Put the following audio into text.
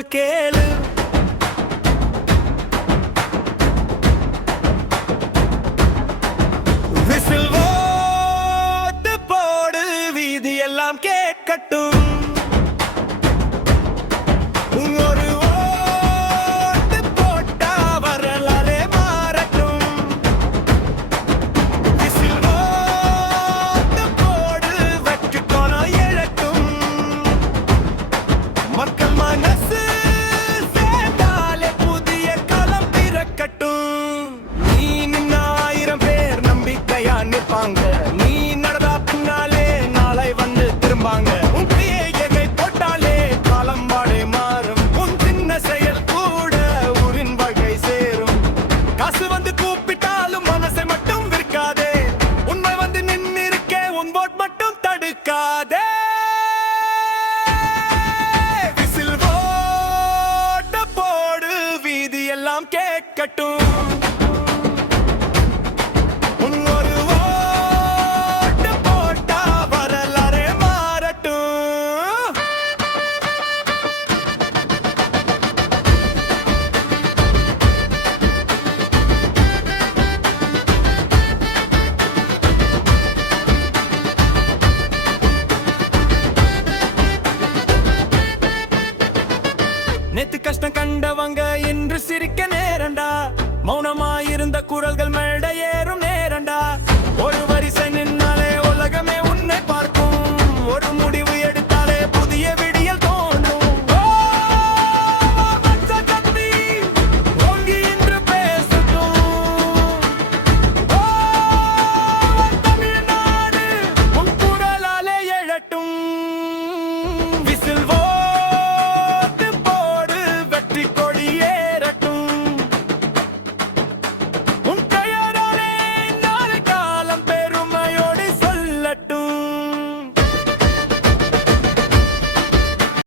குரல் கேளு. விசில் ஓட்டு போடு, வீதி எல்லாம் கேட்கட்டும். ஒரு ஓட்டு போட்டா வரலாறே மாறட்டும். விசில் ஓட்டு போடு, வெற்றி கோலம் எழட்டும். மக்கள் மனசு சேர்ந்தாலே புதிய களம் பிறக்கட்டும். நீ நின்ன 1000 பேர் நம்பிக்கையா நிற்பாங்க. நீ நடந்தா பின்னாலே நாளை வந்து திரும்பாங்க. உன் கையை போட்டாலே காலம் வாடை மாறும். உன் சின்ன செயல் கூட ஊரின் வாழ்க்கை சேரும். காசு வந்து கூப்பிட்டாலும் மனசை மட்டும் விற்காதே. உண்மை வந்து நின்னிருக்கே, உன் ஓட் மட்டும் தடுக்காதே. விசில் ஓட்ட போடு, வீதி எல்லாம் கேட்கட்டும். ஒரு ஓட்டு போட்டா வரலாறே மாறட்டும். நேத்து கஷ்டம் கண்டவங்க இன்று சிரிக்க நேரண்டா. மௌனமாயிருந்த குரல்கள் மேடை ஏறும்